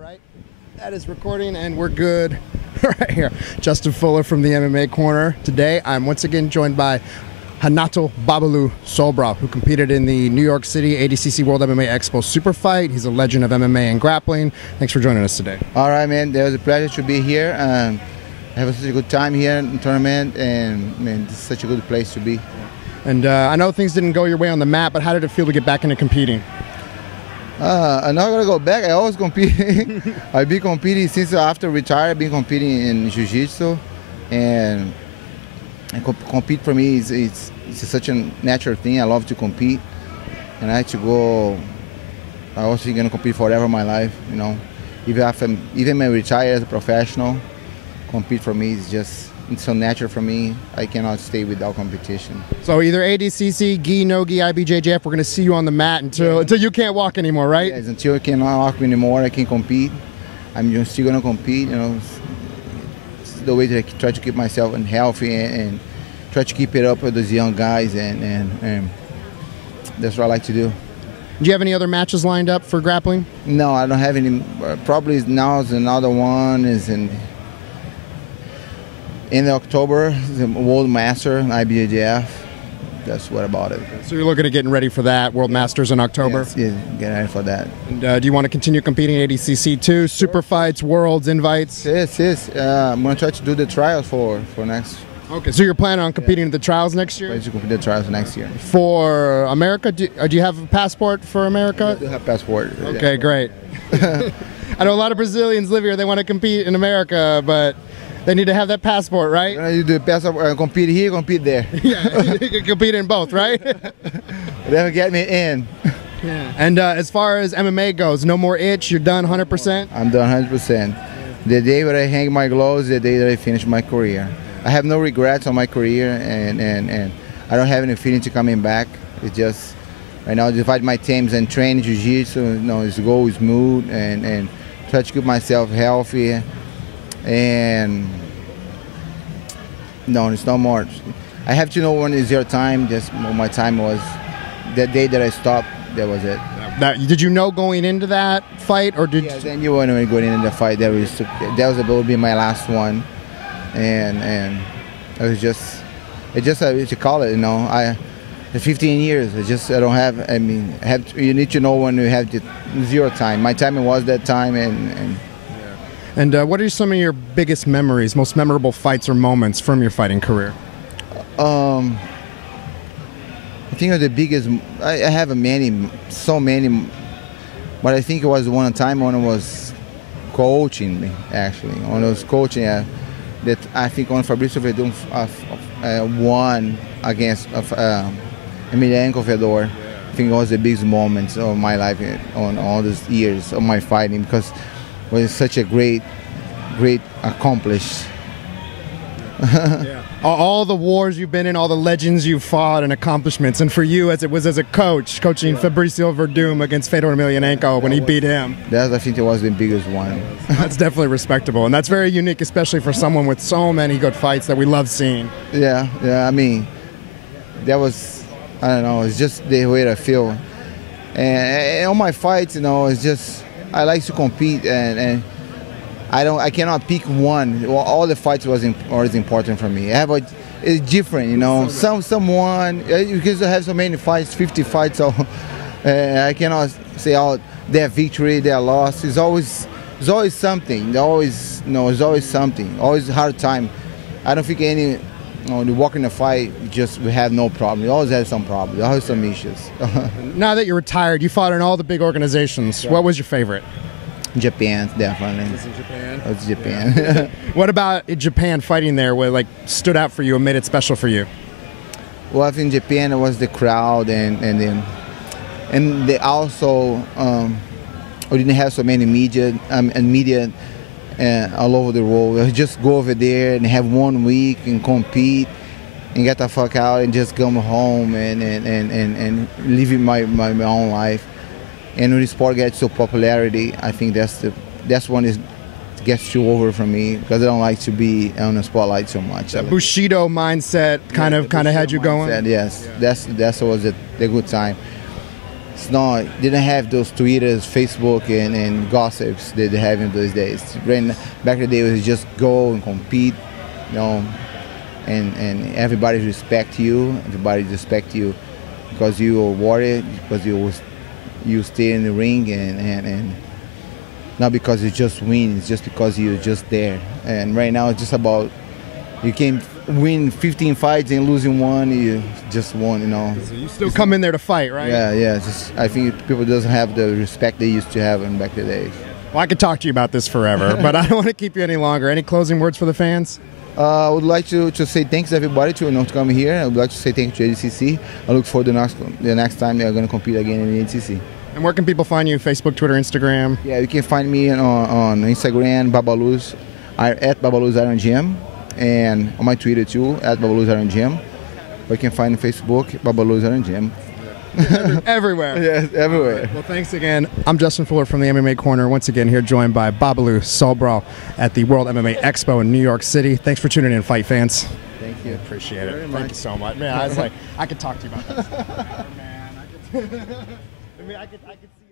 Right, that is recording and we're good. Right here, Justin Fuller from the MMA Corner. Today I'm once again joined by Hanato Babalu Sobral, who competed in the New York City ADCC World MMA Expo Super Fight. He's a legend of MMA and grappling. Thanks for joining us today. All right, man. It was a pleasure to be here. I have such a good time here in the tournament, and man, this is such a good place to be. And I know things didn't go your way on the mat, but how did it feel to get back into competing? I'm not gonna go back. I always compete. I've been competing since after retired. I've been competing in Jiu-jitsu, and compete for me it's such a natural thing. I love to compete, and I had to go. I was gonna compete forever in my life. You know, even when I retire as a professional, compete for me is just. It's so natural for me. I cannot stay without competition. So either ADCC, gi, no gi, IBJJF, we're going to see you on the mat until you can't walk anymore, right? Yes, until I cannot walk anymore, I can compete. I'm just still going to compete. You know, it's the way to try to keep myself healthy and try to keep it up with those young guys, and that's what I like to do. Do you have any other matches lined up for grappling? No, I don't have any. Probably now is another one is in October, the World Master, IBJJF. That's what about it. So you're looking at getting ready for that, World Masters in October? Yes, yeah, getting ready for that. And do you want to continue competing in ADCC too? Super fights, Worlds, invites? Yes. I'm going to try to do the trials for next. Okay, so you're planning on competing at the trials next year? I'm to compete the trials next year. For America? Do you have a passport for America? I do have a passport. Okay, yeah. Great. I know a lot of Brazilians live here. They want to compete in America, but they need to have that passport, right? You do passport, compete here, compete there. Yeah, you can compete in both, right? Never get me in. Yeah. And as far as MMA goes, no more itch, you're done 100%? I'm done 100%. The day when I hang my gloves, the day that I finish my career. I have no regrets on my career, and I don't have any feeling to coming back. It's just, right now I divide my teams and train jiu-jitsu, you know, it's go smooth and try to keep myself healthy. And no, it's no more. I have to know when is your time. Just my time was that day that I stopped. That was it. Did you know going into that fight, or did? Yeah, then you know when going into the fight. That was about to be my last one, and it was just to call it. You know, 15 years. I don't have. I mean, you need to know when you have the zero time. My timing was that time, And what are some of your biggest memories, most memorable fights or moments from your fighting career? I think the biggest, I have so many, but I think it was one time when I was coaching me, actually. When I was coaching, that I think on Fabrício Verdun won against Emelianenko Fedor. I think it was the biggest moments of my life on all those years of my fighting, because was such a great accomplished. Yeah. All the wars you've been in, all the legends you've fought and accomplishments, and for you as a coach, coaching Fabrício Verdun against Fedor Emelianenko when he beat him. I think it was the biggest one. That's definitely respectable, and that's very unique, especially for someone with so many good fights that we love seeing. Yeah. I mean, that was, I don't know, it's just the way I feel. And all my fights, you know, it's just, I like to compete, and I cannot pick one. Well, all the fights was important for me. It's different, you know. Someone because I have so many fights, 50 fights, so I cannot say their victory, their loss. It's always something. It's always something. Always a hard time. I don't think you walk in a fight, we have no problem. You always have some problems. You always have some issues. Now that you're retired, you fought in all the big organizations. Yeah. What was your favorite? Japan, definitely. Was it Japan? It was Japan. Yeah. What about Japan fighting there? What stood out for you and made it special for you? Well, I think Japan it was the crowd, and they also we didn't have so many media all over the world. I just go over there and have 1 week and compete and get the fuck out and just come home and live my own life. And when the sport gets so popularity, I think that's when it gets too over for me, because I don't like to be on the spotlight so much. The Bushido mindset kind of had you going. Yes, yeah. That was the good time. it's not, didn't have those Twitters, Facebook, and gossips that they have in those days. Back in the day, it was just go and compete, you know, and everybody respect you. Everybody respect you because you are a warrior, because you stay in the ring, and not because you just win. It's just because you're just there. And right now, it's just about you can win 15 fights and losing one, you just won, you know. So you still come in there to fight, right? Yeah. I think people doesn't have the respect they used to have in back in the days. Well, I could talk to you about this forever, but I don't want to keep you any longer. Any closing words for the fans? I would like to say thanks to everybody to come here. I would like to say thanks to ADCC. I look forward to the next time they're going to compete again in the ADCC. And where can people find you? Facebook, Twitter, Instagram? Yeah, you can find me on Instagram, Babalu's, at Babalu's Iron Gym, and on my Twitter too, at Babalu's Iron Gym. Or you can find on Facebook, Babalu's Iron Gym. Everywhere. Yes, everywhere. Well, thanks again. I'm Justin Fuller from the MMA Corner. Once again, here joined by Babalu Sobral at the World MMA Expo in New York City. Thanks for tuning in, fight fans. Thank you. Appreciate it. Thank you so much. Man, I was like, I could talk to you about this. Man, I could see.